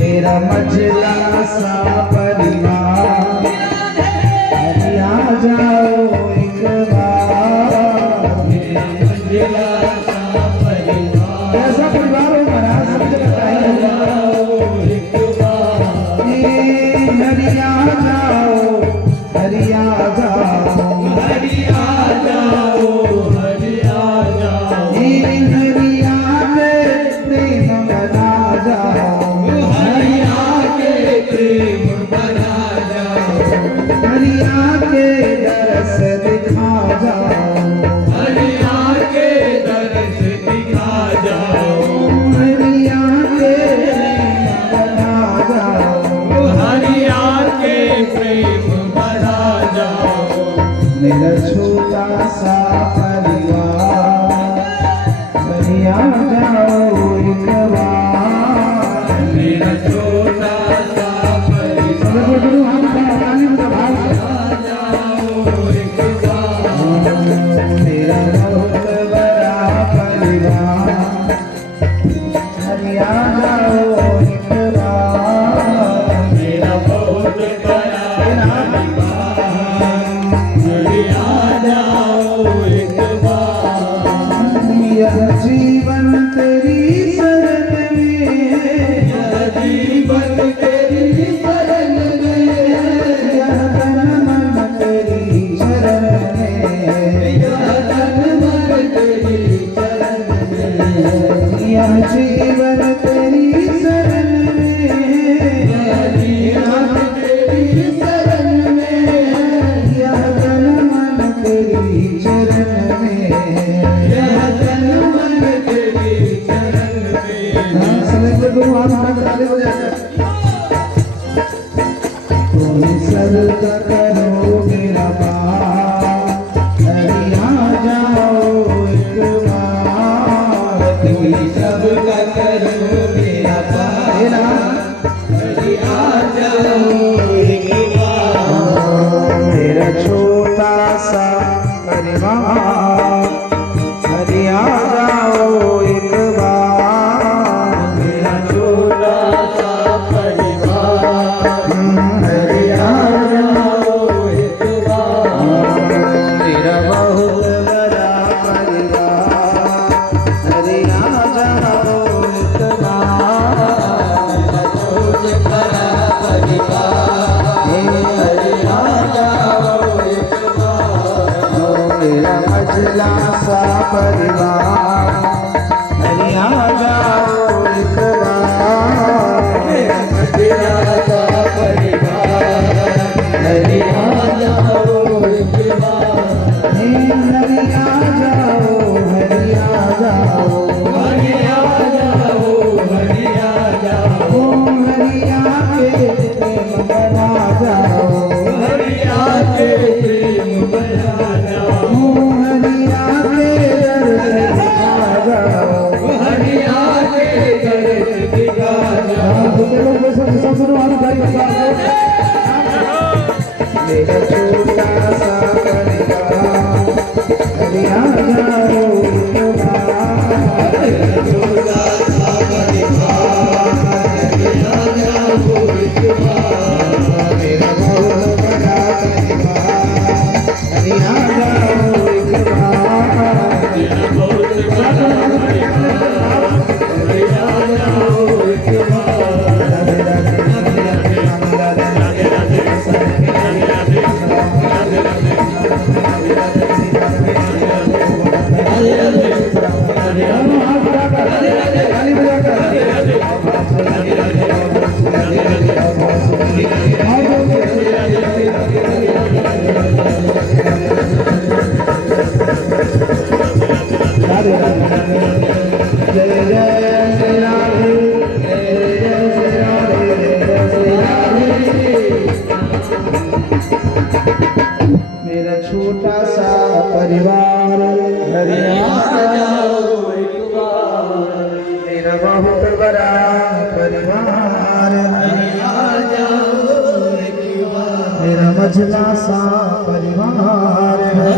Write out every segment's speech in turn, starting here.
मेरा मझला सा परिवार आ जाओ एक बार। मेरा मझला सा परिवार कैसा परिवार हो महाराज समझ हरिया जाओ हरिया जाओ हरिया जाओ हरिया जाओ हरिया के प्रेम बना जाओ हरिया के प्रेम बना जाओ हरिया के दरस दिखा जाओ हरिया के दरस दिखा जाओ हरिया के बना जाओ हरिया के प्रेम बना जाओ। मेरा छोटा सा परिवार हरिया जाओ एक बार। मेरा छोटा सा परिवार मेरा बहुत बड़ा परिवार हरिया जाओ एक बार। मेरा बहुत बड़ा परिवार हरिया जाओ एक बार। यह जीवन तेरी शरण में यह जीवन तेरी शरण में यह तन मन तेरी शरण में यह तन मन तेरी शरण में यह जीवन तेरी शरण में यह जीवन तेरी शरण में यह तन मन तेरी शरण में यह तन मन तेरी शरण में। समय पर गुरु आप डाले हो जाए तुम सब करो मेरा बाप हरिया जाओ एक बार। तुम सब करो मेरा बाप हरिया जाओ एक बार। मेरा छोटा सा परिवार हरिया जाओ एक बार। मेरा छोटा सा परिवार हरिया जाओ एक बार। मेरा बहुत बड़ा परिवार हरिया जाओ एक बार। मेरा बहुत बड़ा परिवार हरिया जाओ एक बार। मेरा मझला सा परिवार हरिया जाओ एक बार। मेरा मझला सा परिवार हरिया जाओ एक बार। हरिया जाओ हरिया जाओ हरिया जाओ हरिया जाओ हरिया के प्रेम बना जाओ हरिया के प्रेम बना जाओ हरिया के दर्शन दिखा जाओ हरिया के दर्शन दिखा जाओ। मेरा छोटा सा परिवार हरिया जाओ एक बार। मेरा छोटा सा परिवार हरिया जाओ एक बार। मेरा बहुत बड़ा परिवार हरिया जाओ एक बार। मेरा बहुत बड़ा परिवार हरिया जाओ एक बार। मझला सा परिवार है।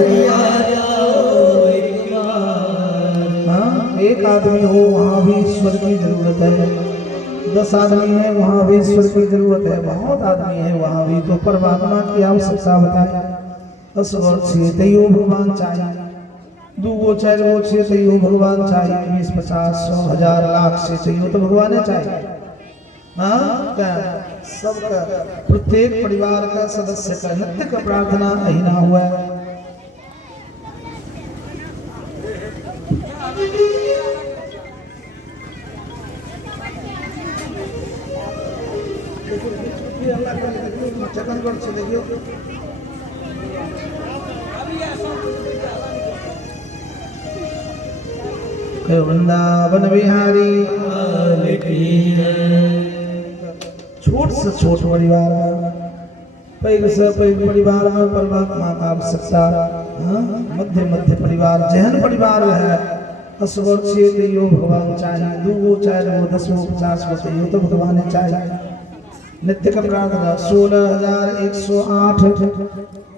हाँ, एक आदमी हो वहाँ भी ईश्वर की जरूरत है, 10 आदमी है वहाँ भी ईश्वर की जरूरत है, बहुत आदमी है वहाँ भी तो परमात्मा की आवश्यकता बताए। 10 वर्ष तैयो भगवान चाहिए, 2 गो 4 गो छे तैयो भगवान चाहिए, 20 50 100 1000 लाख से चाहिए तो भगवान चाहिए। हाँ, सबका प्रत्येक परिवार का सदस्य का नित्य का प्रार्थना अहिना हुआ है। चकनगढ़ से देखियो वृंदावन बिहारी छोट से छोट परिवार पैघ से पैघ परिवार में परमात्मा का आवश्यकता। मध्य मध्य परिवार जहन परिवार है 10 वर्ष तैयो भगवान चाहिए, 2 गो 4 गो 10 गो 50 गो तैयो तो भगवान चाहिए। नित्य का प्रार्थना 16,108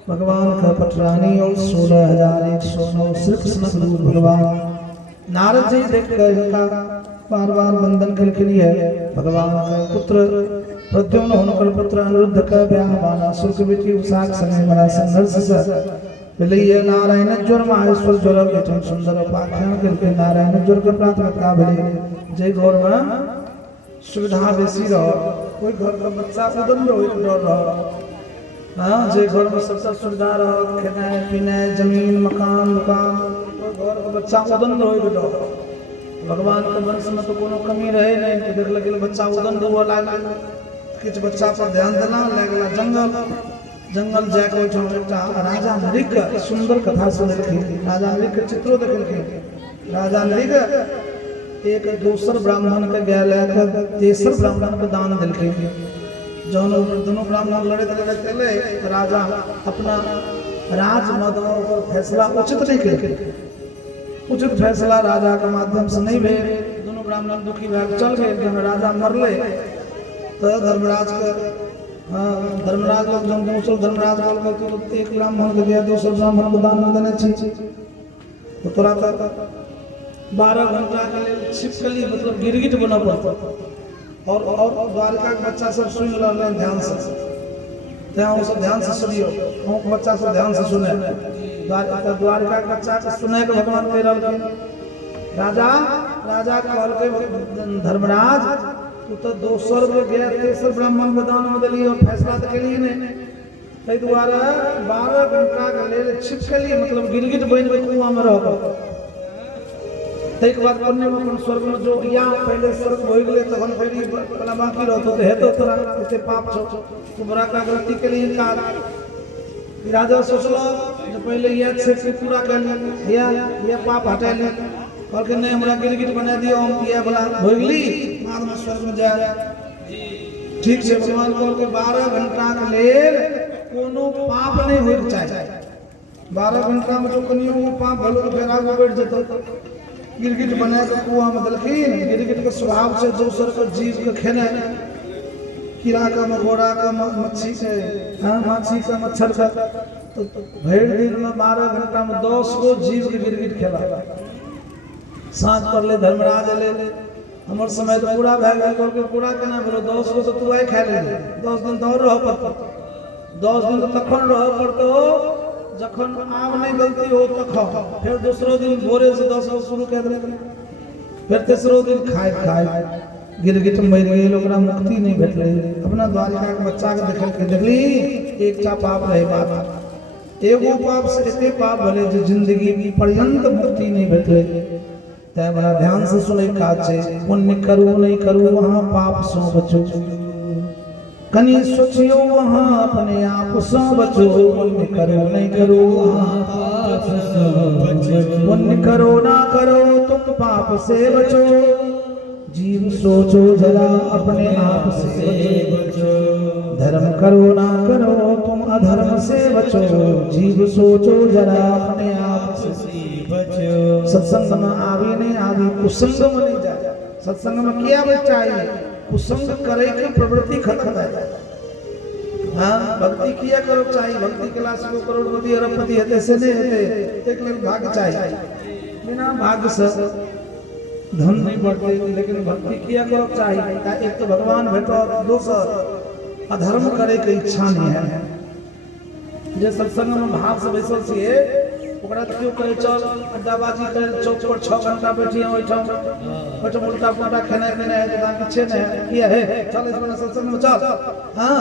भगवान का पटरानी और 16,109 श्री कृष्ण स्वरूप भगवान। नारद जी देख कर इनका बार बार वंदन करके लिए भगवान का पुत्र प्रद्युम्न होकर पुत्र अनिरुद्ध का ब्याह माना सुर्ग बेटी उषा संगे बड़ा संघर्ष से भले नारायण ज्वर माहेश्वर ज्वर के सुंदर उपाख्यान करके नारायण ज्वर के प्राथमिकता भले जय गौर में सुविधा बेसी रहो, कोई घर का बच्चा उदम रहो। हाँ, जे घर में सबसे सुविधा रहो, खाने पीने जमीन मकान दुकान, तो घर का बच्चा उदम रहो। भगवान के वंश में तो कोनो कमी रहे नहीं, तो देख लगे बच्चा उदम हुआ लागे, किछ बच्चा पर ध्यान देना लगला। जंगल जाके राजा नृग सुंदर कथा सुन रखी, राजा नृग चित्रों देख रखे। राजा नृग एक दूसर ब्राह्मण के गैल तेसर ब्राह्मण के दान दिलके, जौन दोनों ब्राह्मण लड़े चले राजा अपना राज मद और फैसला उचित नहीं कर, उचित फैसला राजा के माध्यम से नहीं भेल। दोनों ब्राह्मण दुखी भाग चल गए। जब राजा मरले तो धर्मराज लोग जब दूसरे धर्मराज बोल के एक ब्राह्मण के दिया, दूसरे ब्राह्मण को दान देने चाहिए तो तुरंत 12 घंटा के लिए छिपकली मतलब गिरगिट बना पड़ता। और द्वारिका के बच्चा सब सुन रहे ध्यान से, ध्यान से सुनियो, बच्चा सब ध्यान से सुने। द्वारिका के बच्चा के सुने के भगवान कह रहे राजा कहल के धर्मराज तू तो 200 रुपये गया तेसर ब्राह्मण के दान में दिली और फैसला तो कलिए नहीं, ताहि द्वारा 12 घंटा के लिए छिपकली मतलब गिरगिट बन के कुआं में रह। एक बार पुण्य में स्वर्ग में जो या पहले स्वर्ग हो गए तखन पहली कला बाकी रहतो तो हेतो तोरा एते पाप छो तो बड़ा का गलती के लिए इनका राजा सोचलो जो पहले ये से पूरा कर लिया ये पाप हटा लिया और के नहीं हमरा गिरगिट बना दियो हम ये वाला हो गली बाद में स्वर्ग में जाए। ठीक से भगवान बोल के 12 घंटा के लिए कोनो पाप नहीं होय चाहिए। 12 घंटा में जो कनियो वो पाप भलो फेर आगे बढ़ जतो। गिरगिट बना के कुआं में दलखीन, गिरगिट के स्वभाव से दूसर के जीव के खेने, कीड़ा का मकोड़ा का मच्छी के माछी का मच्छर का, तो भेड़ दिन में 12 घंटा में 10 गो जीव के गिरगिट खेला। सांझ पर ले धर्मराज ले हमर समय तो पूरा भए गए करके पूरा केना भेलो 10 गो तो तू आइ खा ले 10 दिन तो और रह पड़तो, 10 दिन तो तखन रह पड़तो जखन आब नहीं गलती हो तखन। फिर दूसरो दिन भोरे से 10 गो शुरू कर दे, फिर तेसरो दिन खाए गिरगिट मर गए, ओकरा मुक्ति नहीं भेटले। अपना द्वारिका के बच्चा के देखल के देखली एकटा पाप रहे बात, एगो पाप से एते पाप भले जे जिंदगी पर्यंत मुक्ति नहीं भेटले। तै बड़ा ध्यान से सुने काज छे, पुण्य करू नहीं करू वहां पाप सो बचो, कनी सोचियो वहां अपने आप से बचो। पुण्य करो नहीं करो वहां पाप से बचो, पुण्य करो ना करो तुम पाप से बचो। जीव सोचो जरा अपने आप से बचो, धर्म करो ना करो तुम अधर्म से बचो। जीव सोचो जरा अपने आप से बचो। सत्संग में आवे नहीं आवे, कुसंग में नहीं जाए। सत्संग में क्या चाहिए, कुसंग करे के प्रवृत्ति खत्म है। हाँ भक्ति किया करो चाहिए, भक्ति के लाश को करोड़पति अरबपति हेते से नहीं हेते, एक लोग भाग्य चाहिए, बिना भाग्य से धन नहीं बढ़ते, लेकिन भक्ति किया करो चाहिए। एक तो भगवान भेटो, दोसर अधर्म करे के इच्छा नहीं है। जे सत्संग में भाव से बैसल छिए ओकरा तो क्यों करे चल अड्डाबाजी करे, चौक पर 6 घंटा बैठिए ओइठम ओइठम उल्टा पुल्टा खेने है जदा पीछे ने किया है, चल इस बना सत्संग में चल। हां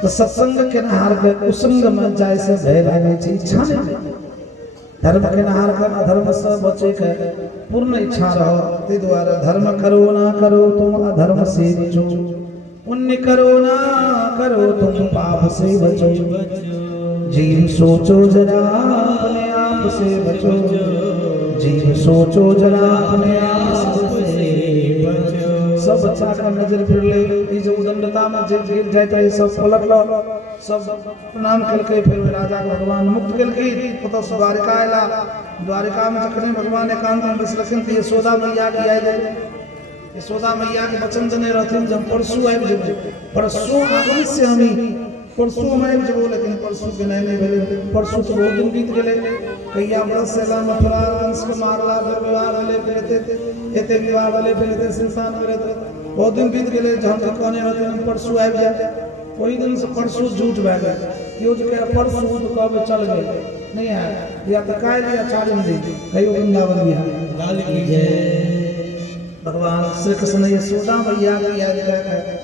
तो सत्संग के नहार के कुसंग में जाय से भय लागे छी, इच्छा नहीं। धर्म के नहार कर अधर्म से बचे के पूर्ण इच्छा रहो, ते द्वारा धर्म करो ना करो तुम अधर्म से बचो, पुण्य करो ना करो तुम पाप से बचो, जीव सोचो जरा अपने आप से बचो, जीव सोचो जरा अपने आप से बचो। सब बच्चा का नजर फिर ले, ई जो उदंडता में जे गिर जाता है सब पलट लो, सब प्रणाम करके फिर राजा के भगवान मुक्त करके तो द्वारिका आला। द्वारिका में जखने भगवान एकांत में बैसलखिन तो यशोदा मैया की आई जाए, यशोदा मैया के वचन देने रहथिन जब परसू आबि जेबै, परसू आगम से हमी परसू हम आबि जेबो, लेकिन परसू के नहीं भेले, परसू तो बहुत दिन बीत गेले। कहिया व्रत सेला मथुरा कंस के मारला, फिर विवाह भेले, फिर एते विवाह भेले, फिर एते संसान भेले, बहुत दिन बीत गेले। जहन तक कहने रहथिन परसू आबि जाए, ओही दिन से परसू झूठ भए गेल, केओ जे कहे परसू तो कहबे चल गेल, नहीं है या तो काल्हि या चारिम दिन कहियो वृंदावन बिहार लाल की जय। भगवान श्री कृष्ण यशोदा मैया की याद करके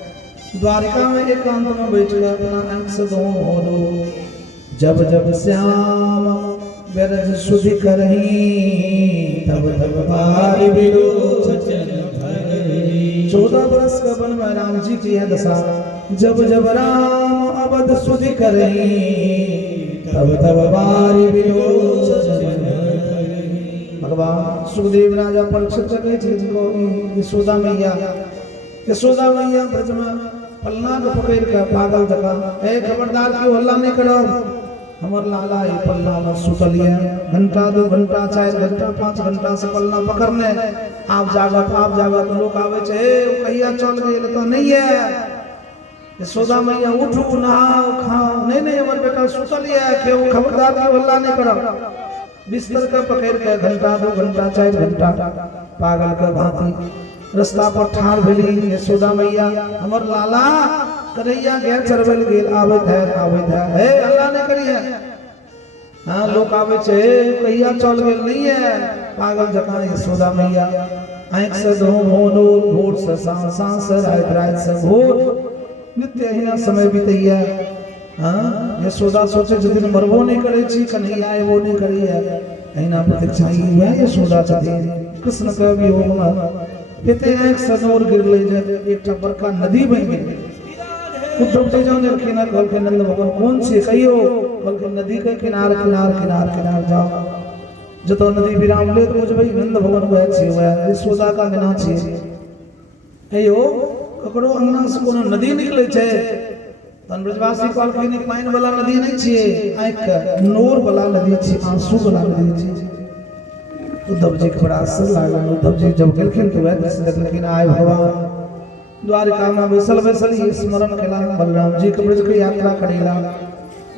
द्वारिका में एकांत में बैठ गए, अपना आंख से धो लो। जब जब श्याम बिरज सुधि करही, तब तब बारी बिलोचन भरी। 14 वर्ष का वन में राम जी की है दशा, जब जब राम अवध सुधि करही, तब तब बारी बिलोचन भरी। भगवान सुखदेव राजा परीक्षित कहे थे जिनको यशोदा मैया, यशोदा मैया ब्रज में पलना को पकड़ के पागल जका, ए खबरदार क्यों हल्ला नहीं करो, हमर लाला ये पलना में सुतल है, घंटा 2 घंटा 4 घंटा 5 घंटा से पलना पकड़ने, आप जागत लोग आवे छे, ए कहिया चल गेल तो नहीं है। यशोदा मैया उठू नहाओ खाओ, नहीं हमर बेटा सुतल है, क्यों खबरदार क्यों हल्ला नहीं करो। बिस्तर का पकड़ के घंटा 2 घंटा 4 घंटा पागल के भांति रास्ता पर ठाड़ भेली। यशोदा मैया हमर लाला कन्हैया के चरबल गेल, आबैत है, हे अल्लाह ने करिए। हां लोग आवे छे, कहिया चल गेल नहीं है, पागल जका। यशोदा मैया आंख से धो मोनो, भोर से सांस रात से भोर, नित्य हिना समय बीतैया। हां यशोदा सोचे जदिन मरबो नहीं करे छी, कन्हैया आबो नहीं करिए, हिना प्रतीक्षा ही हुआ। यशोदा छथिन कृष्ण के वियोग में एते आंख से नोर गिरले, जे एकटा बड़का नदी बन गेल। उद्धव जी जाने किनारे कहल के नंद भगवान कौन सी कहियो, कहल के नदी के किनार जाओ, जतो नदी विराम ले तो बुझबै नंद भगवान को अछि हुआ, यशोदा का बिना छी। कहियो ककरो अंगना से कोनो नदी निकले छे, तन ब्रजवासी कहल के नी पानी वाला नदी नहीं छी, आंख के नोर वाला नदी छी, आंसू वाला नदी छी। उद्धव जी के बड़ा असर लागल। उद्धव जी जब गेलखिन तो वह दृश्य देखलखिन, आय भगवान द्वारिका में बैसल ही स्मरण केला, बलराम जी के ब्रज की यात्रा करेला।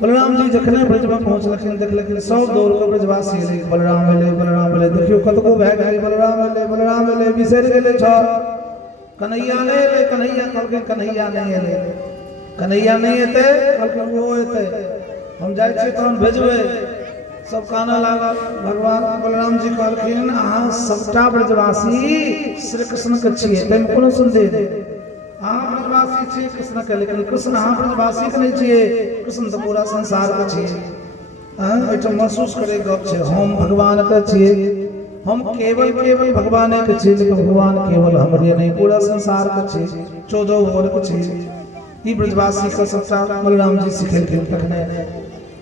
बलराम जी जखने ब्रज में पहुंचलखिन देखलखिन सब दौड़ के ब्रजवासी एले, बलराम एले, देखियो कतको भए गेल, बलराम एले, बिसरि गेले छ, कन्हैया नहीं एले, कन्हैया कहलखिन कन्हैया नहीं एते, कहलखिन वो एते, हम जाय छी तहन भेजबै। सब काना लागल। भगवान बलराम जी कहलखिन अहाँ सबटा ब्रजवासी श्री कृष्ण के छिए, तैमे कोनो संदेह नहीं, अहाँ ब्रजवासी छिए कृष्ण के, लेकिन कृष्ण अहाँ ब्रजवासी के नहीं छिए, कृष्ण तो पूरा संसार के छिए। एहिठाम महसूस करे गप छै, हम भगवान के छिए, हम केवल भगवान के छिए, लेकिन भगवान केवल हमरे नहीं पूरा संसार के छिए, 14 वर्ग के छिए। ई ब्रजवासी का सबटा बलराम जी सिखेलखिन तखने।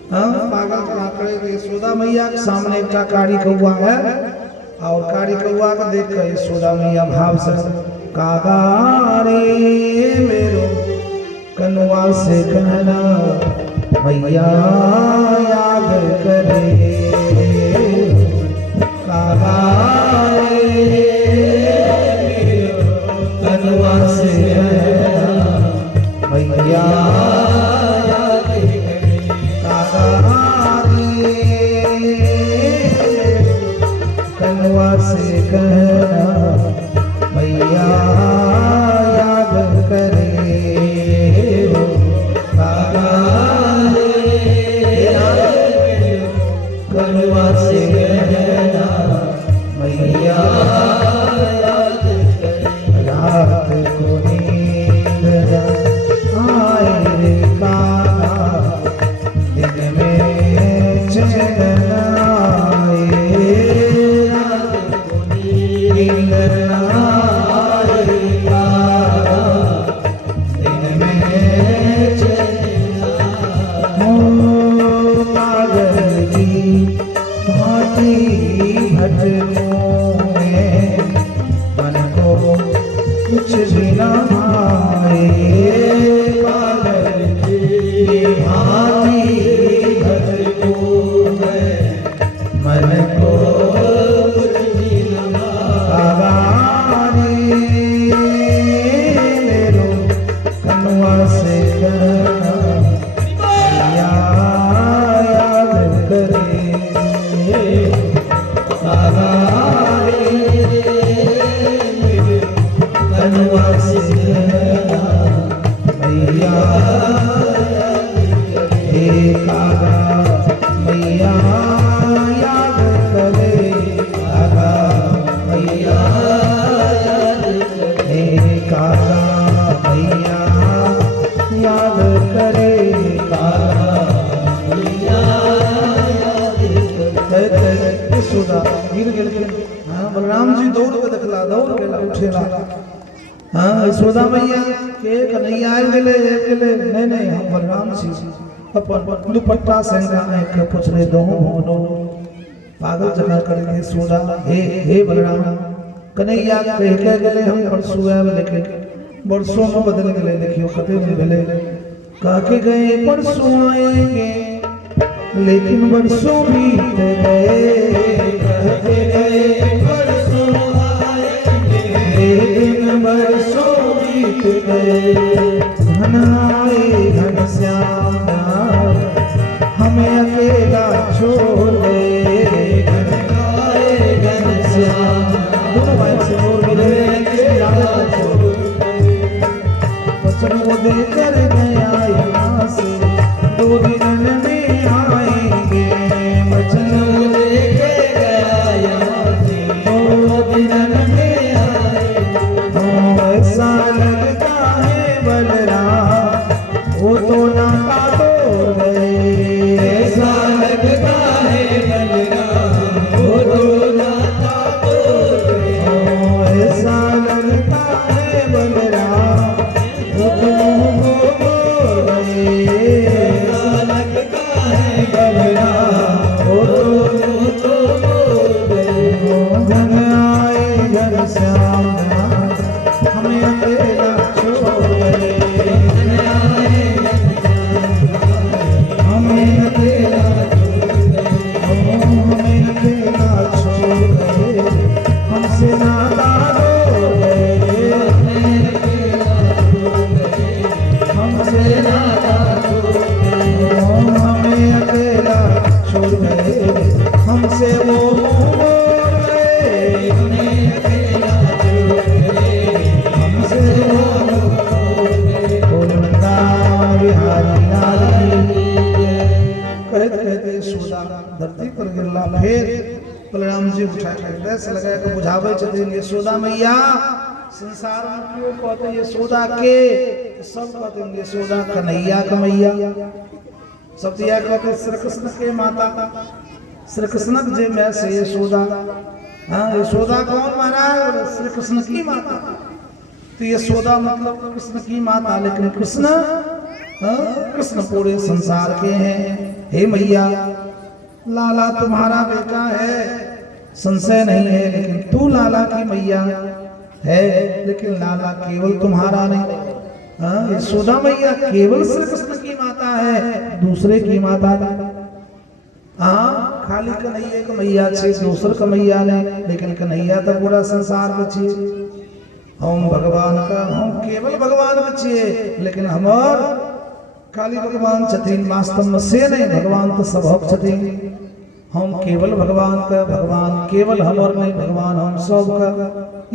पागल क्या करे, यशोदा मैया के सामने एक कारी कौआ है, और कारी कौआ को देख कर यशोदा मैया भाव से कागा रे मेरो कनुआ से कहना मैया याद करे, कागा रे मेरो कनुआ से कहना मैया याद करे कागा कनवा से कहना मैया याद करे कागा कनवा से कहना मैया याद करे रात को नींद आए रे कागा दिन में चैन आए रात को नींद आए कागा दिन में चैन हो पागल की भांति भटकों में मन को कुछ भी न भाए पागल की भांति भटकों में मन को कुछ भी न भाए मेरो कनवा से कहना मैया याद करे कनवा से कहना मैया हे कागा मैया याद करे कागा मैया याद करे कागा मैया याद करे कागा मैया याद करे यशोदा गिर गेल हाँ बलराम जी दौड़ के देखला दौड़ गेला उठेला हाँ यशोदा मैया के कन्हैया आयल गेले नहीं हम बलराम जी अपन दुपट्टा संगा के पुछले दो होनो पागल जगह करके यशोदा हे बलराम कन्हैया कह के गेले हम परसों आवे लेकिन बरसों में बदल गेले देखियो कते दिन भेले कह के गए परसों आएंगे लेकिन बरसों बीत गए कह के गए परसों आएंगे लेकिन बरसों बीत गए घन आए घन श्याम हमें अकेला छोड़ गए घन आए घन श्याम दोनों भाई से बोल गए वचन वो देकर गया यहाँ से 2 दिन में आएंगे वचन वो देकर गया यहाँ से 2 दिन में आएंगे ऐसा लगता है बलराम वो तो नाता तोड़ गए ऐसा लगता है बलराम वो तो नाता तोड़ गए ऐसा लगता है बलराम वो तो बोल गए ऐसा लगता है बलराम वो तो बोल गए घन आए घन श्याम हमें अकेला छोड़ गए घन आए हमें अकेला छोड़ गए हमसे नाता तोड़ गए हमसे नाता तोड़ गए हमें अकेला छोड़ गए हमसे वो बोल गए हमें अकेला छोड़ गए हमसे वो बोल गए बोलता बिहारी लाल कहते कहते यशोदा धरती पर गिरला फिर बलराम जी उठा के ऐसे लगा के बुझावे छथिन यशोदा मैया संसार में क्यों कहते यशोदा के सब कहते हैं यशोदा कन्हैया का मैया सब दिया कहते श्री कृष्ण के माता श्री कृष्ण जे मैं से यशोदा हाँ यशोदा कौन महाराज श्री कृष्ण की माता तो यशोदा मतलब कृष्ण की माता लेकिन कृष्ण कृष्ण पूरे संसार के हैं हे मैया लाला तुम्हारा बेटा है संशय नहीं है लेकिन तू लाला की मैया है लेकिन लाला केवल तुम्हारा नहीं यशोदा मैया केवल श्री कृष्ण की माता है दूसरे की माता नहीं खाली कन्हैया का मैया छे दूसर का मैया नहीं लेकिन कन्हैया तो पूरा संसार में छे हम भगवान का हम केवल भगवान के छिए लेकिन हमार खाली भगवान छथिन वास्तव में से नहीं भगवान तो सब छथिन हम केवल भगवान का भगवान केवल हमर नहीं भगवान हम सब का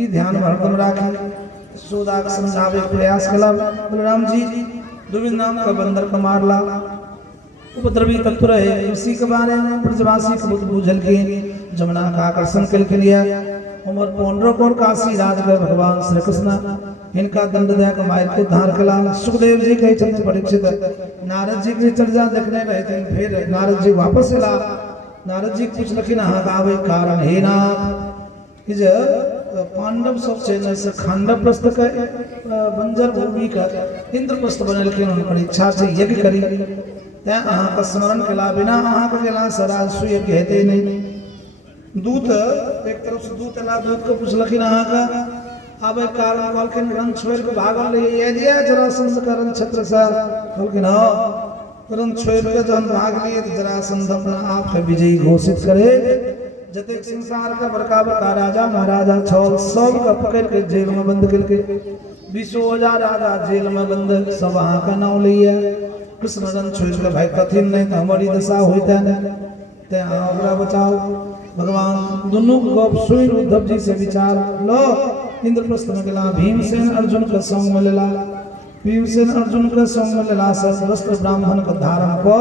ई ध्यान में हरदम राखी यशोदा के समझावे के प्रयास कला बलराम जी दुविंद नाम का बंदर का मारला उपद्रवी तत्व है इसी के बारे में ब्रजवासी को बुझल के जमुना का आकर्षण के लिए उमर 15 कोर काशी राज के भगवान श्री कृष्ण इनका दंड दया का मायर को धार कला सुखदेव जी कहे चलते परीक्षित नारद जी के चर्चा देखने गए थे फिर नारद जी वापस ला नारद जी कुछ लखिन हाँ गावे कारण हे ना इज पांडव सब से से खांडव प्रस्थ का बंजर भूमि का इंद्रप्रस्थ बनल के उनकर इच्छा से यज्ञ करी ते अहाँ का स्मरण केला बिना अहाँ का केला सराज सुय कहते नहीं दूत एक तरफ से दूत ला दूत को पूछलखिन अहाँ का आबे कारण कहलखिन रण छोड़ के भागल ये दिया जरासंध का रण छत्र से कहलखिन हां रण छोड़ के जन भाग लिए तो जरासंध अपना आप के विजयी घोषित करे जते संसार का बड़का बड़का राजा महाराजा छल सब का पकड़ के जेल में बंद करके 20,000 राजा जेल में बंद सब अहाँ का नाम लिए कृष्ण रण छोड़ के भाई कथिन नहीं तो हमारी दशा होता नहीं ते अहाँ बचाओ भगवान दोनों गप सुन उद्धव जी से विचार लो इंद्रप्रस्थ में गेला भीमसेन अर्जुन के संग में लेला भीमसेन अर्जुन के संग में लेला सब वस्त्र ब्राह्मण के धारण को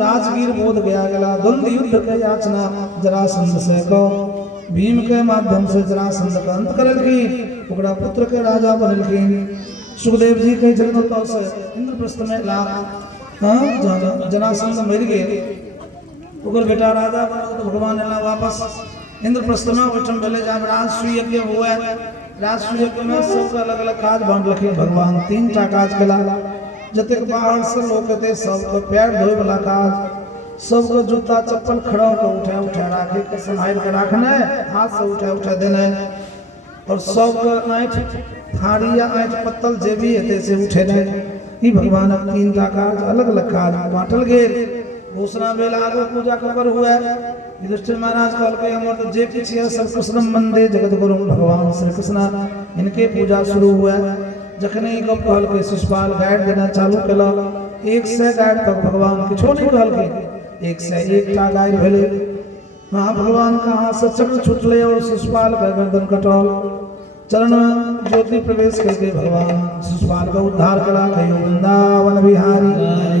राजगीर बोध गया गेला द्वंद्व युद्ध के याचना जरासंध से को भीम के माध्यम से जरासंध का अंत करल की ओकरा पुत्र के राजा बनल की सुखदेव जी के जन्म तो से इंद्रप्रस्थ में ला जरासंध मर गए ओकर बेटा राजा बनल तो भगवान एला वापस इंद्रप्रस्थ में बैठम भेले जब राजसूय यज्ञ हुआ राजसूय यज्ञ में सब अलग अलग काज बांट लखिन भगवान 3टा काज केला जते बाहर से लोग कहते सबको पैर धोए वाला काज सबको जूता चप्पल खड़ा के उठा राखे के संभाल के रखना हाथ से उठा देना और सबको आंख थारी या आंख पत्तल जे भी हेते से उठेना ई भगवान 3टा काज अलग अलग काज बांटल गेल घोषणा बेला आगो पूजा कर हुआ युधिष्ठिर महाराज कहल के हमर तो जे किछ है सब कृष्ण मंदिर जगत गुरु भगवान श्री कृष्ण इनके पूजा शुरू हुआ जखने ही गप कहल के शिशुपाल गाइड देना चालू केला 100 गाइड तक भगवान किछो नहीं कहल के 101टा गाइड भेले वहां भगवान का हाथ से चक्र छूटले और शिशुपाल का गर्दन कटल चरण में ज्योति प्रवेश करके भगवान शिशुपाल का उद्धार करा कहियो वृंदावन बिहारी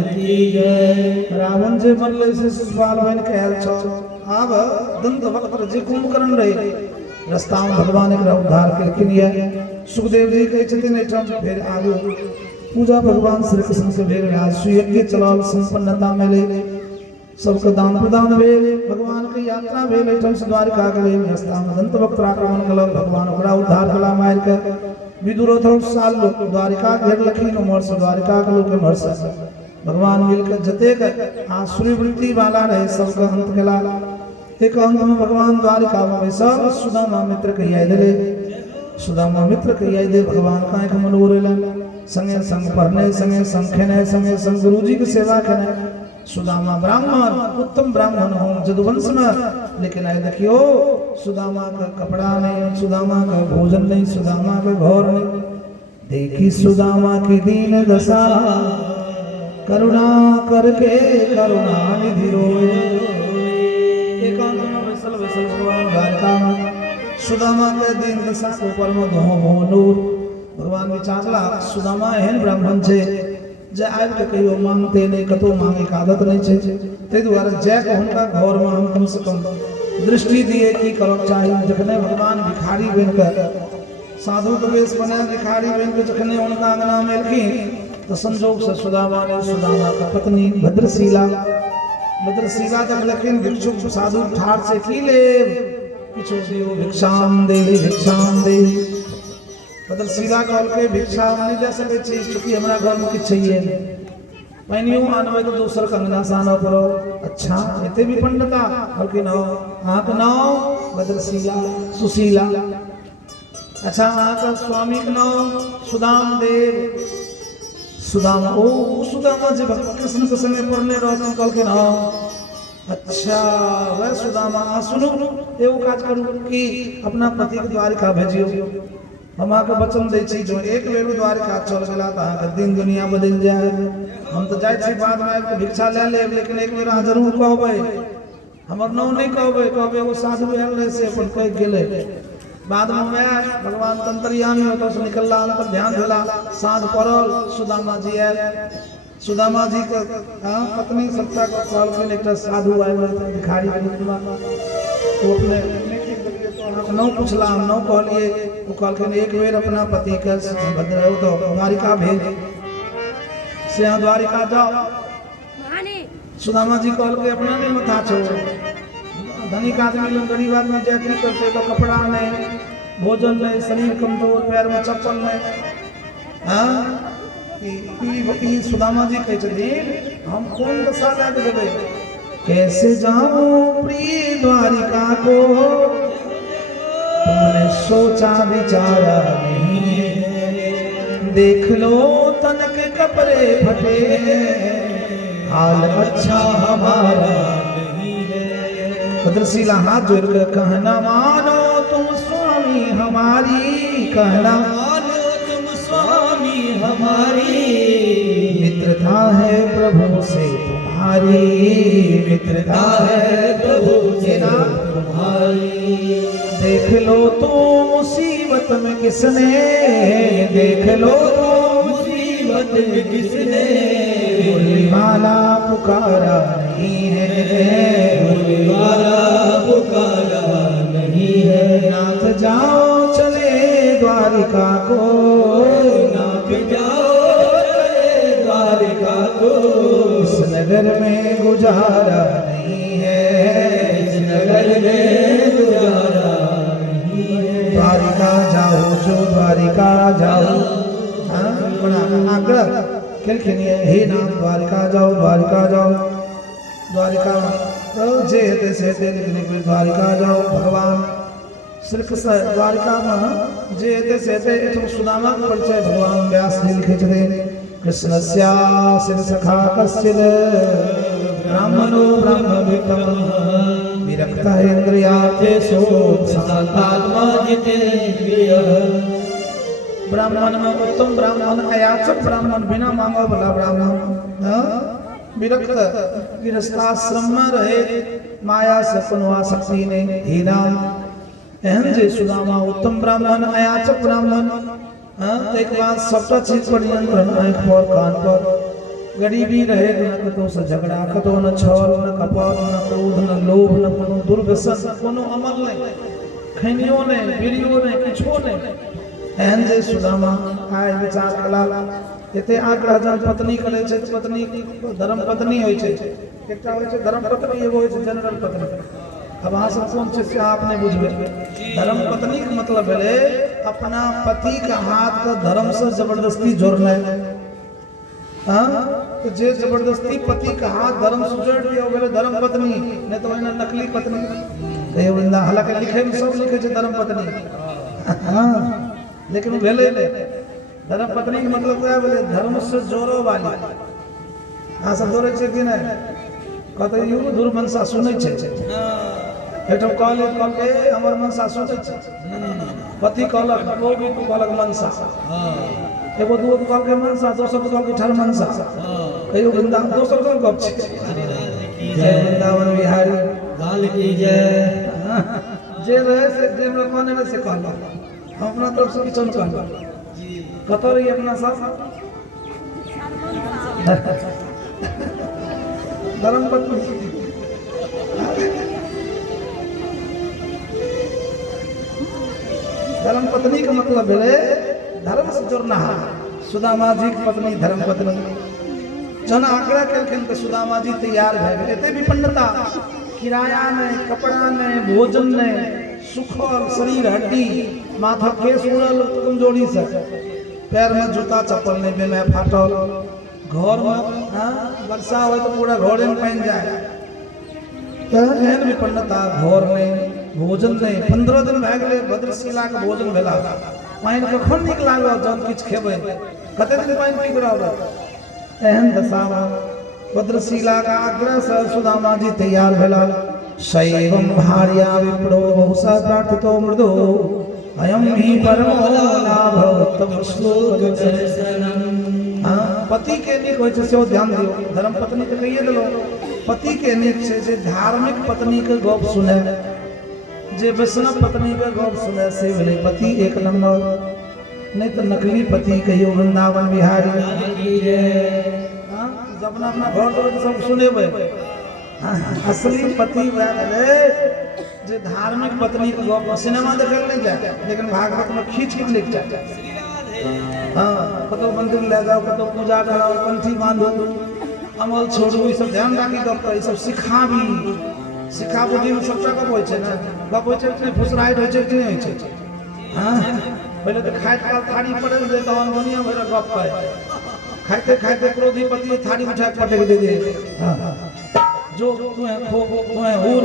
की जय रावण जे मरले से शिशुपाल बन के आयल छ आब दंत वक्र जे कुंभकर्ण रहे रास्ता में भगवान एक उद्धार करके लिया सुखदेव जी कहे छथिन एठम फिर आगू पूजा भगवान श्री कृष्ण के भेल राजसूय यज्ञ चलल संपन्नता में ले सबके दान प्रदान भेल भगवान के यात्रा भेल एठम से द्वारिका गेल रास्ता में दंत वक्र आक्रमण कल भगवान ओकरा उद्धार कला मार के विदुरोधर साल लोग द्वारिका घेर लखिन उमर से द्वारिका के लोग मर से भगवान मिलकर जतेक आसुरी वृत्ति वाला रहे सबका अंत केला एक अंत में भगवान द्वारिका में सब सुदामा मित्र कहिया दे सुदामा मित्र कहिया दे भगवान का एक मन उरेला संगे संग पढ़ने संगे संग खेने संगे संग गुरुजी की सेवा करने सुदामा ब्राह्मण उत्तम ब्राह्मण हो जदुवंश में लेकिन आए देखियो सुदामा का कपड़ा नहीं सुदामा का भोजन नहीं सुदामा का घर नहीं देखी सुदामा की दीन दशा करुणा करके करुणा निधि रोए एकांत में वैसल वैसल भगवान द्वारका में सुदामा के दीन दशा को परम धो नूर भगवान विचारला सुदामा एहन ब्राह्मण छे जे आबि के कहियो मांगते नहीं कतो मांगे के आदत नहीं छे ते द्वारा जय के हुनका घर में हम कम से कम दृष्टि दिए की करब चाहिए जखने भगवान भिखारी बन के साधु के वेश बने भिखारी बन के जखने उनका अंगना में एलखिन तो संजोग से सुदामा ने सुदामा का पत्नी भद्रशीला जब लेकिन भिक्षुक साधु ठार से की ले किछु दियो भिक्षाम दे भद्रशीला कहल के भिक्षा नहीं दे सके छी चूंकि हमरा घर में किछ चाहिए पहिनियो आनवे तो दोसर कंगना सानो पड़ो अच्छा एते भी पंडिता कहल के नाउ अहाँ के नाउ भद्रशीला सुशीला अच्छा अहाँ का स्वामी के नाउ सुदाम देव सुदामा ओ सुदामा जे भगवान कृष्ण के संगे पढ़ने रहते कल के ना अच्छा वह सुदामा सुनो एगो काज करू कि अपना पति के द्वारिका भेजियो हम अहाँके वचन दै छी जो एक बेर द्वारिका चल गेला तऽ अहाँके दिन दुनिया बदलि जाय। हम तऽ जाइ छी बाद में आबि कऽ भिक्षा लए लेब, लेकिन एक बेर अहाँ जरूर कहबै, हमर नाम नहीं कहबै, कहबै एगो साधु आयल रहे से अपन कहि गेलै। बाद में वह भगवान तंत्रियामी ओतऽ से निकलला, अंतर ध्यान भेला, साँझ पड़ल, सुदामा जी आयल। सुदामा जी के पत्नी सत्ता को कहलखिन एकटा साधु आयल रहथिन भिखारी के रूपमे, ओ अपने नौ पुछला, हम नौ कहलिए, वो कहलखिन एक बेर अपना पति के तो द्वारिका भेज से यहाँ द्वारिका जाओ। सुदामा जी कहल के अपना नहीं मथा छो, धनिक आदमी लोग गरीब आदमी जैकरी करते तो कपड़ा नहीं, भोजन नहीं, शरीर कमजोर, पैर में चप्पल नहीं। हाँ सुदामा जी कहे छथिन हम कौन दशा लग देवे, कैसे जाऊं प्रिय द्वारिका को, तुमने सोचा विचारा नहीं, देख लो तन के कपड़े फटे, हाल अच्छा हमारा नहीं है। भद्रशिला हाथ जोड़ कर कहना मानो तुम स्वामी हमारी, कहना मानो तुम स्वामी हमारी, मित्रता है प्रभु से तुम्हारी, मित्रता है प्रभु से तुम्हारी। देख लो तो मुसीबत में किसने, देख लो तो मुसीबत में किसने, मुरली वाला पुकारा नहीं है, मुरली वाला पुकारा नहीं है। नाथ जाओ चले द्वारिका को, नाथ जाओ चले द्वारिका को, इस नगर में गुजारा नहीं है, इस नगर में गुजारा नहीं है। द्वारिका जाओ जो द्वारिका जाओ, आग्रह खेलखिनिए हे नाम द्वारिका जाओ, द्वारिका जाओ, द्वारिका जे हेते से हेते, लेकिन द्वारिका जाओ। भगवान श्री कृष्ण द्वारिका में जे हेते से हेते, एठो सुदामा के परिचय भगवान व्यास जी लिखे छथिन। कृष्णस्या शिरसखा कश्चित् ब्राह्मणो ब्रह्मवित्तम विरक्तः इन्द्रियार्थेषु शान्तात्मा जितेन्द्रियः। ब्राह्मण में उत्तम ब्राह्मण, अयाचक ब्राह्मण, बिना मांगा वाला ब्राह्मण, विरक्त गृहस्थाश्रम में रहे, माया से कोनो आसक्ति नहीं, हीना एहन जे सुदामा उत्तम ब्राह्मण, अयाचक ब्राह्मण। एक बात सबटा चीज पर नियंत्रण, आँख पर कान पर, गरीबी रहे न कतो से झगड़ा, कतो न छल, न कपट, न क्रोध, न लोभ, न कोनो दुर्व्यसन, कोनो अमल नहीं, खैनियो नहीं, बीड़ियो नहीं, किछो नहीं। एहन जे सुदामा आय विचार कला, एते आग्रह जन पत्नी करे छै, पत्नी धर्म पत्नी होय छै, एकटा होय छै धर्म पत्नी, एगो होय छै जनरल पत्नी। अब अहाँ सब कोन चीज से आपने बुझबे, धर्म पत्नी के मतलब भेले अपना पति का हाथ का धर्म से जबरदस्ती जोड़ना। हाँ तो जे जबरदस्ती पति का हाथ धर्म से जोड़ दिया वो धर्म पत्नी, नहीं तो वही नकली पत्नी। वृंदा हालांकि लिखे में सब लिखे छै धर्म पत्नी, हाँ लेकिन भेले धर्म पत्नी के मतलब क्या बोले, धर्म से जोड़ो वाली। हाँ सब जोड़े छै कि नहीं, कहते यू दूर मनसा सुनै छै, एठो कहले कहले हमर मनसा सुनै छै, पति कहलक वो भी कहलक मनसा, एगो दूगो कहलक मनसा, दोसर कहलक ठर मनसा, कहियो वृंदावन दोसर कोन गप छै। जय वृंदावन बिहारी लाल की जय। जे रहे से जे हमरा कहने रहे से कहलक, हम अपना तरफ से किछो न कहलक। कतौ रही अपना साथ धर्म पत्नी, धर्म पत्नी का मतलब है धर्म से जुड़ना है। सुदामा जी की पत्नी धर्म पत्नी जन आग्रह केलखिन तो सुदामा जी तैयार भए गेल। एते विपन्नता, किराया नहीं, कपड़ा नहीं, भोजन नहीं, सुखल शरीर हड्डी, माथा केस उड़ल कमजोरी से, पैर में जूता चप्पल नहीं, बेमे फाटल, घर में वर्षा हो तो पूरा घरे में पानी जाए, एहन विपन्नता, घर नहीं, भोजन नहीं। 15 दिन भए गेलै भद्रशिला के भोजन भेला, पानि कखन नीक लागल जब किछु खेबै, कते दिन पानि पीब रहबै, एहन दशा भद्रशिला का आग्रह से सुदामा जी तैयार भेला। शैवम भार्या विप्रो बहुसा प्रार्थितो मृदो अयम ही परमो लाभ तब श्लोक दर्शनम। हाँ, पति के नीक होय छै सेहो ध्यान दियौ। धर्म पत्नी के कहिए देलो, पति के नीक छै जे धार्मिक पत्नी के गप सुने, जे वैष्णव पत्नी के गप सुने से भेलै पति एक नंबर। नहीं तो नकली पति कहियो वृंदावन बिहारी जब अपना अपना घर पर सब सुनेबै। असली पति वह भेलै जे धार्मिक पत्नी के गप। सिनेमा देखे नहीं जाए लेकिन भागवत में खींच के लिख जाए। हाँ, कतो मंदिर ले जाओ, कतो पूजा कराओ, कंठी बांधो, अमल छोड़ू, ई सब ध्यान राखी गप, ई सब सिखाबी। सिखा बुद्धि में सबटा गप होय छै ना, गप होय छै फुसराइत होय छै कि नहीं होय छै। हाँ, पहले तो खाइत काल थारी पड़े दे तहन दुनिया भर गप कहे। खाइते खाइते क्रोधी पति थारी उठा के पटक दे दे। जो तू है खो तू है हुर।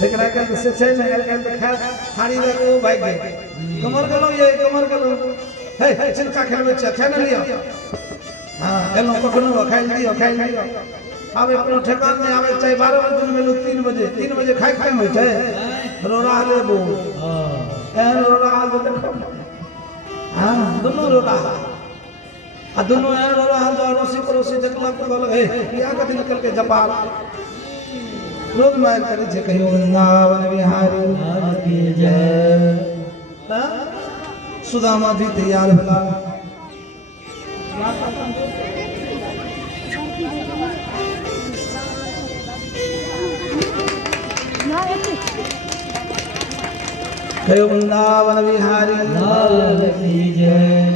लेकिन आजकल तो से नहीं, आजकल तो खा थारी रखो भाग गए। कमर गलो ये कमर गलो हे चिलका खेलबे छै, खेल लियो। हां, एलो कखनो खाइ लियो। आबे कोनो ठेकान में आबे चाहे 12 बजे में लो 3 बजे खाइ होय छै। रोरा लेबो एहन रोरा हाल देखो। हाँ, दोनों रोरा आ दोनों एहन रोरा हाल जो अड़ोसी पड़ोसी देखलक तो कहलक हे किया कथी निकल के जपाल रोज मार करे छै। कहियो वृंदावन बिहारी की जय। सुदामा जी तैयार भेला। कहियो वृंदावन बिहारी लाल की जय।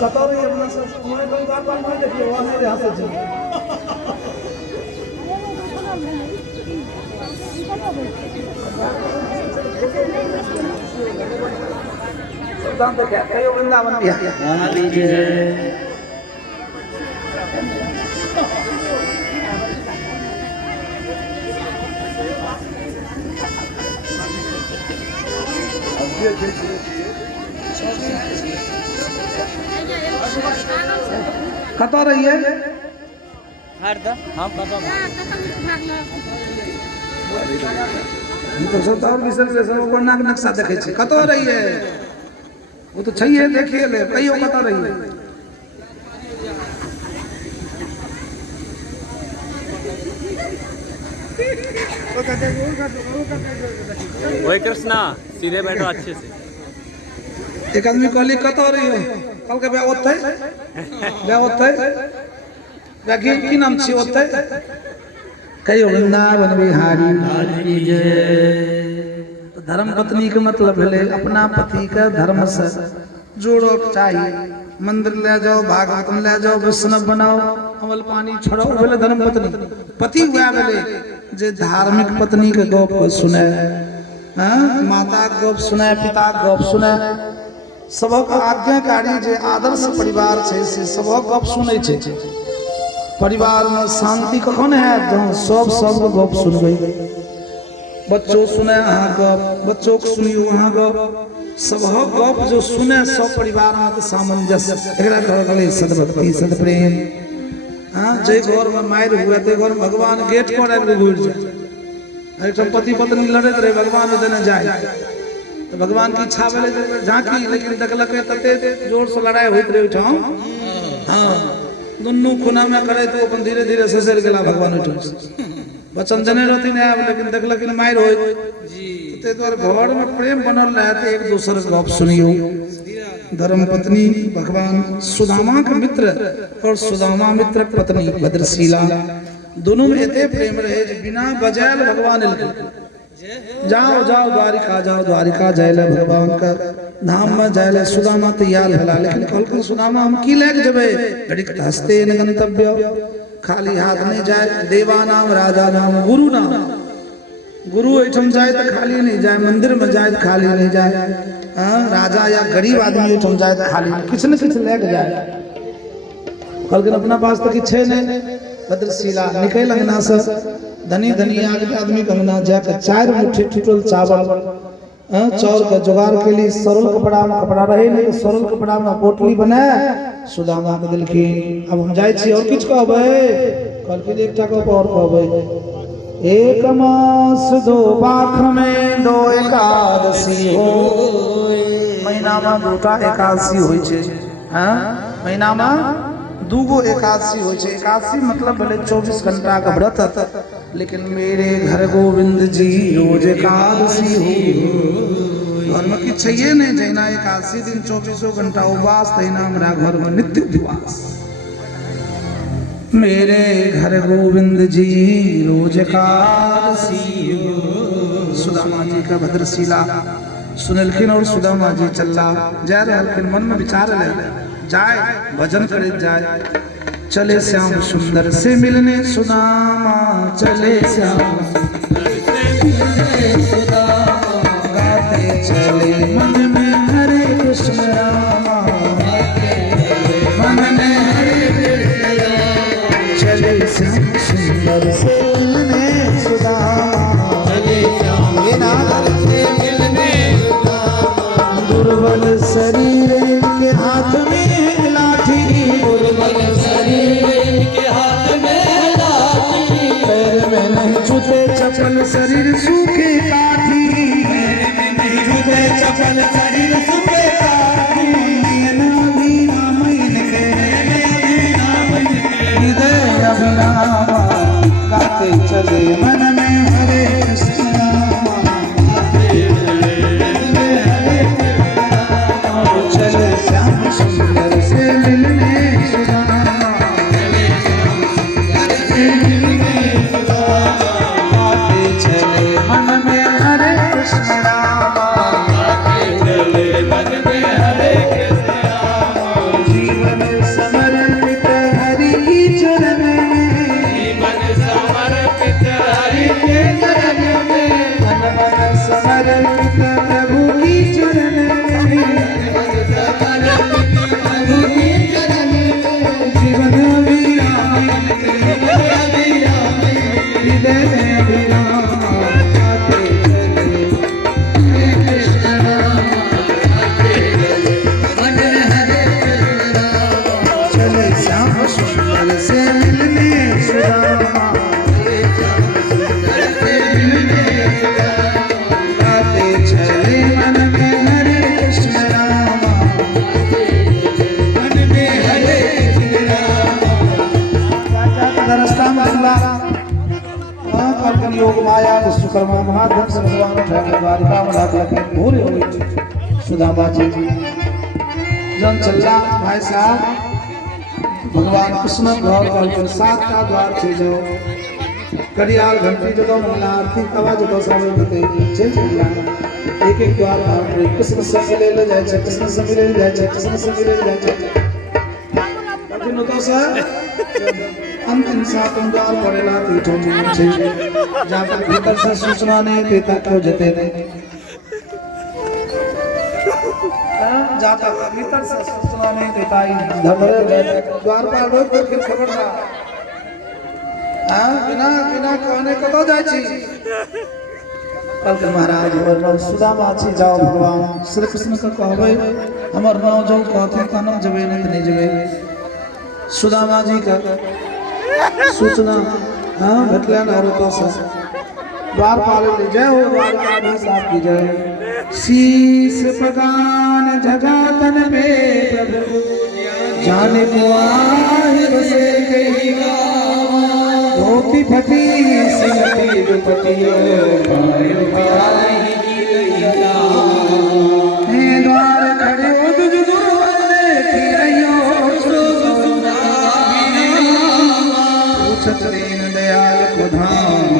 कतौरी अपना सब मोए कोई बात नहीं देखियो, वहां से हंसे छै। सुल्तान तो क्या कहियो वृंदावन बिहारी जय। कतो रही है तो सब और विषय से सब कोना के नक्शा देखे छै। कतो रही है वो तो चाहिए देखिए ले कहियो कतो रही है। वही कृष्णा सीधे बैठो अच्छे से। एक आदमी कहली कतो रही है, कल के ब्याह होतै की नाम छी होतै। कहियो वृंदावन बिहारी लाल की जय। धर्म पत्नी के मतलब भेले अपना पति के धर्म से जोड़ो चाहिए। मंदिर ले जाओ, भागवत में ले जाओ, वैष्णव बनाओ, अमल पानी छोड़ो, भेले धर्म पत्नी। पति हुआ भेले जे धार्मिक पत्नी के गप सुने, माता के गप सुने, पिता के गप सुने, सबक आज्ञाकारी जे आदर्श परिवार छै से सबक गप सुनै छै। परिवार में शांति कखन है जहाँ सब गप सुनबै। बच्चों सुने अहाँ गप, बच्चों को सुनियो अहाँ गप, सबक गप जो सुने सब परिवार में तो सामंजस्य एकरा कहल गेलै सद्भक्ति सद्प्रेम। हाँ, जे घर में मार हुए तो घर में भगवान गेट पर आबि घुर जाए। एक पति पत्नी लड़ैत रहे, भगवान देने जाए तो भगवान की इच्छा भेलै झांकी, लेकिन देखलक तते जोर से लड़ाई होइत रहे ओठाम। हाँ, दुनू खुना में करे तो अपन धीरे धीरे ससुर गेला भगवान ओठाम से। वचन जने रहथिन आब, लेकिन देखलक मार होइत जी। ते द्वारे घर में प्रेम बनल रहे तो एक दूसरे के गप सुनियो। धर्म पत्नी भगवान सुदामा के मित्र और सुदामा मित्र पत्नी भद्रशीला दोनों में एते प्रेम रहे जे बिना बजायल भगवान जाओ द्वारिका जाओ, द्वारिका जाइले भगवान का धाम में जाइले सुदामा तैयार भेला। लेकिन कहलखिन सुदामा हम की लेके जेबै, घड़िक हस्ते न गंतव्य, खाली हाथ नहीं जाए। देवा नाम राजा नाम गुरु नाम, गुरु एठम जाए तो खाली नहीं जाए, मंदिर में जाए तो खाली नहीं जाए। राजा या गरीब आदमी एठम जाए तो खाली किछ न किछ लेके जाए। कहलखिन अपना पास तो किछ नहीं। भद्रशीला निकल अंगना से धनी आदमी के अंगना जाकर 4 मुट्ठी टूटल चावल चाउर का जुगाड़ के लिए सरल कपड़ा में कपड़ा रहे नहीं तो सरल कपड़ा में पोटली बने सुदामा के दिल की अब हम जाए छी और किछ कहबै कल के एकटा को और कहबै एक मास दो पाख में दो एकादशी हो महीना में दूटा एकादशी होय छै हां महीना में दूगो एकादशी होय छै एकादशी मतलब भले 24 घंटा का व्रत लेकिन मेरे घर गोविंद जी रोज एकादशी हो और में कि चाहिए नहीं जैना एकादशी दिन 24 घंटा उपवास तैना हमरा घर में नित्य उपवास मेरे घर गोविंद जी रोज एकादशी हो सुदामा जी का भद्रशीला सुनलखिन और सुदामा जी चला जा रहलखिन मन में विचार ले जाए भजन करे जाए चले श्याम सुंदर से मिलने सुदामा चले श्याम सुंदर से मिलने सुदामा गाते चले मन में हरे कृष्ण रामा मन में हरे कृष्ण रामा चले श्याम सुंदर से मिलने सुदामा चले श्याम सुंदर से मिलने सुदामा दुर्बल शरीर के हाथ में लाठी दुर्बल शरीर के हाथ में लाठी पैर में नहीं छूते चपल शरीर सूखे काठी पैर में नहीं छूते चपल शरीर सूखे काठी हृदय अभिरामा गाते चले मन में हरे कृष्ण चले श्याम सुंदर से मिलने सुदामा गाते चले मन में हरे कृष्ण रामा जीवन समर्पित हरि की चरण में समर्पित हरि के चरण में मन समर्पित प्रभु की चरण में जीवन अभिराम हृदय अभिराम गाते चले कृष्ण रामा चले श्याम सुंदर से मिलने सुदामा गाते चले मन में हरे कृष्ण रामा मन में हरे कृष्ण रामा रास्ता में कल योग माया विश्वकर्मा महाधन से भगवान ठाकुर द्वारिका में लाख लगे भूरे हुए सुदामा जी जन चला भाई साहब भगवान कृष्ण द्वार का 7 का द्वार छे जो कड़ियाल घंटी जगह मंगला आरती कवा जगह सामने होते छे चला एक एक द्वार पर कृष्ण से मिले ले जाए छे कृष्ण से मिले ले जाए छे कृष्ण से मिले ले जाए छे लेकिन तो सर अंतिम 7 द्वार पड़ेला तीठो में छे जाकर भीतर से सूचना नहीं देता क्यों जते नहीं जाता भीतर से सूचना नहीं देता इधर द्वार पर लोग फिर खबरदार बिना बिना कहने कतो जाय छी कल महाराज हमर नाम सुदामा छी जाओ भगवान श्री कृष्ण का कहबै हमर नाम जो कहते तनम जबे नहीं जबे सुदामा जी का सूचना भेटला ना तो द्वार पाल ले जय हो द्वारकाधीश आपकी जय शीश पगान जगातन में प्रभु जाने मुआहिर से गई धोती फटी सिलती दुपटियो द्वार खड़े हो दीन दयाल को धाम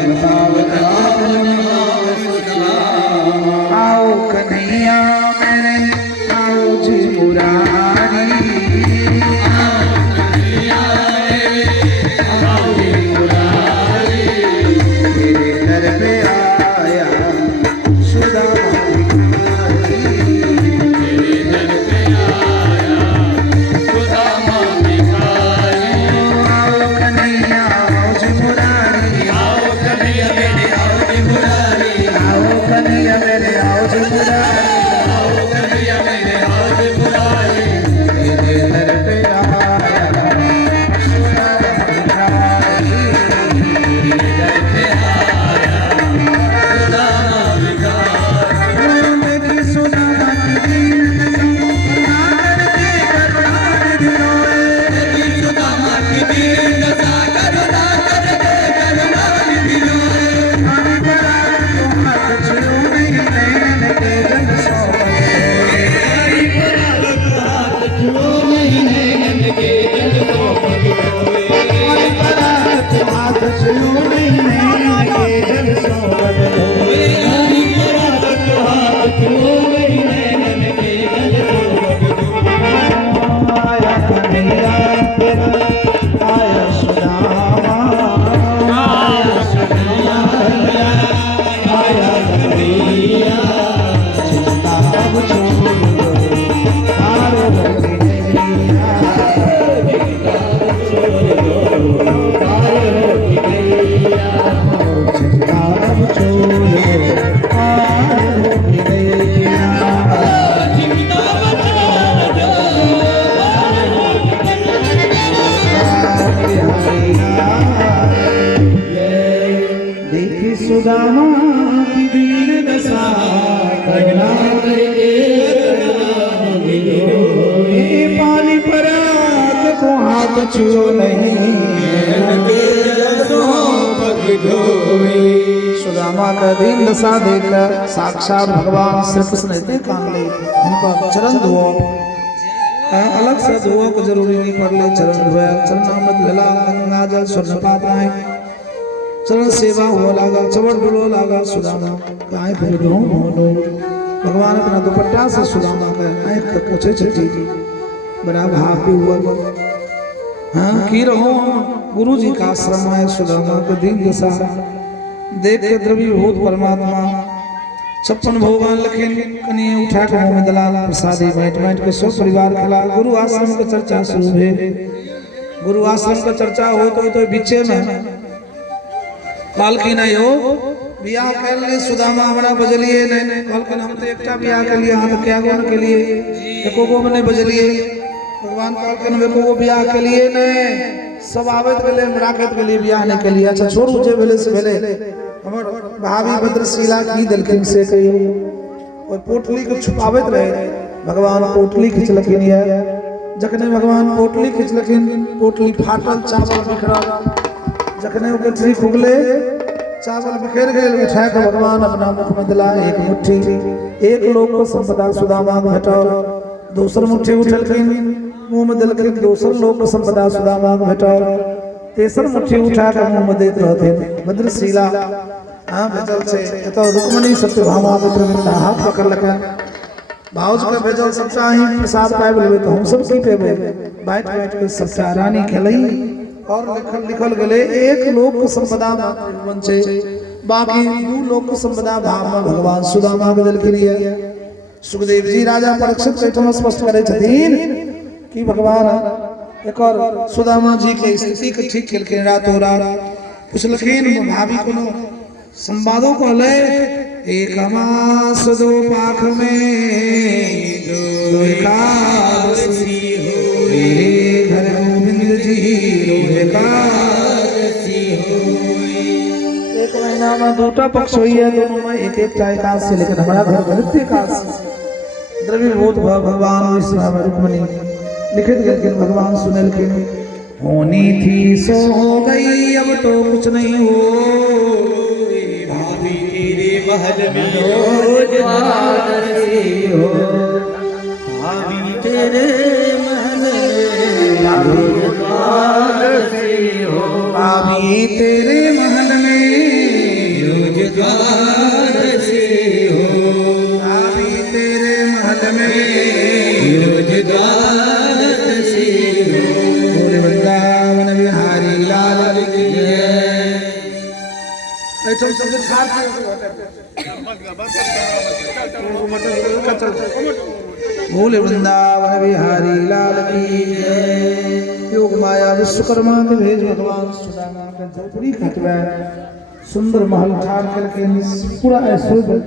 आओ कन्हैया मेरे आओ जी मुरारी तेरे घर पे आया सुदामा भिखारी तेरे घर पे आया सुदामा भिखारी आओ कन्हैया आओ जी मुरारी आओ सुदामा की दीन दशा करुणा करके पानी पर को हाथ छुओ नहीं सुदामा का दीन दशा देखकर साक्षात भगवान श्री कृष्ण ने कांगले उनका चरण धो अलग से धो को जरूरी नहीं पड़ ले चरण धोया चरणामृत गला गंगा जल स्वर्ण पात्राएं चरण सेवा हो लागा चवड़ डुलो लागा सुदामा काय फिर दो बोलो भगवान अपना दुपट्टा से सुदामा का आंख तक पूछे छठी बड़ा भाव भी हुआ हाँ की रहो गुरु जी का आश्रम है सुदामा के दीन दशा देख के द्रवीभूत परमात्मा 56 भगवान लखन कनिए उठा के मुंह में दलाल प्रसादी बैठ के सब परिवार खिला गुरु आश्रम का चर्चा शुरू है गुरु आश्रम का चर्चा हो तो बीचे में काल की नहीं हो बियाह कर ले सुदामा हमारा बजलिए नहीं काल के हम तो एकटा बियाह के लिए हम क्या गुण के लिए एको गो ने बजलिए भगवान काल के हम एको गो बियाह के लिए नहीं सब आवत के लिए राखत के लिए बियाह नहीं के लिए अच्छा छोड़ू जे भेले से भेले हमर भाभी भद्रशिला की दलकिन से कहियो और पोटली को छुपावत रहे भगवान पोटली खींच लखिन है जखने भगवान पोटली खींच लखिन पोटली फाटल चावल बिखरल जखने गठरी खुगले चावल बिखेर गए उठा के भगवान अपना मुख में दिला एक मुट्ठी एक लोक को संपदा सुदामा भेटल दूसर मुट्ठी उठलखिन मुंह में दिलखिन दूसर लोक को संपदा सुदामा भेटल तेसर मुट्ठी उठा के मुंह में देत रहथे भद्रशिला हां भेजल से तो रुक्मणी सत्यभामा पुत्र मिला हाथ पकड़ लगा भाउज के भेजल सबटा ही प्रसाद पाए लेबे तो हम सब की पेबे बैठ के सबटा रानी खेलई और लिखल गले एक लोक संपदा मात्र से बाकी दू लोक संपदा भाव में भगवान सुदामा के दिल के लिए सुखदेव जी राजा परीक्षित बैठम स्पष्ट करे छथिन कि भगवान एक और सुदामा जी के स्थिति के ठीक केलखिन रातों रात पुछलखिन भाभी कोनो संवादों को ले एक मास दो पाख में दो एकादशी होए घर गोविंद जी एक महीना में दूटा पक्ष हुई है दोनों में एक एकादशी लेकिन हमारा घर नित्य एकादशी द्रव्यभूत भगवान विष्णु रुक्मणी लिखित गए भगवान सुनलखिन होनी थी सो हो गई अब तो कुछ नहीं हो भाभी तेरे महल में रोज एकादशी हो भाभी तेरे महल में रोज एकादशी हो भाभी तेरे महल में रोज एकादशी हो भाभी तेरे महल में रोज एकादशी हो बोले वृंदावन बिहारी लाल की जय ऐठम सब खार बोले वृंदावन बिहारी लाल की जय योग माया विश्वकर्मा के भेज भगवान सुदामा के झोपड़ी खटवा सुंदर महल ठाड़ करके पूरा ऐश्वर्य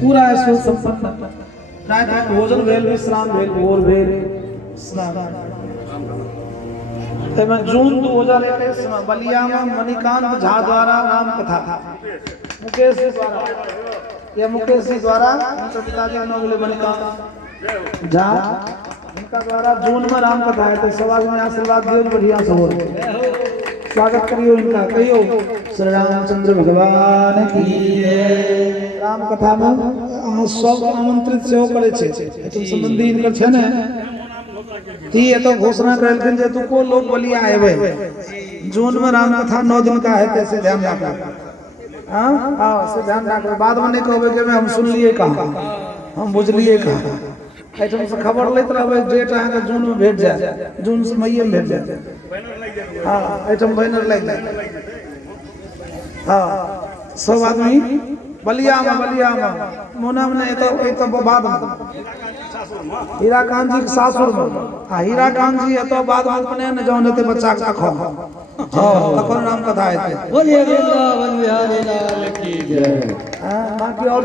पूरा ऐश्वर्य संपन्न रात भोजन भेल विश्राम भेल भोर भेल स्नान में जून 2021 में बलिया में मणिकांत झा द्वारा राम कथा मुकेश जी द्वारा या मुकेश जी द्वारा उनके पिताजी का नाम मणिकांत झा उनका द्वारा जून में राम कथा है तो समाज में आशीर्वाद दियो बढ़िया से हो स्वागत करियो इनका कहियो श्री रामचंद्र भगवान की जय राम कथा में सब आमंत्रित सेहो करे छे तुम संबंधी इनकर छे ने ती ये तो घोषणा करलखिन जे तू को लोग बलिया आवे जून में राम कथा 9 दिन का है कैसे ध्यान रखा हां हां से ध्यान रखो बाद में नहीं कहबे कि हम सुन लिए कहां हम बुझ लिए कहां ऐठम से खबर लेत रहबे डेट अहाँ के जून में भेट जाए जून से मई में भेट जाए हां ऐठम बैनर लग जाए हां सब आदमी बलिया में मोना में तो बाद में हीराकांत जी के सासुर में हीराकांत जी तो बाद में अपने न जाओ नेते बच्चा का खो हां तखन राम कथा है बोलिए वृंदावन बिहारी लाल की जय हां बाकी और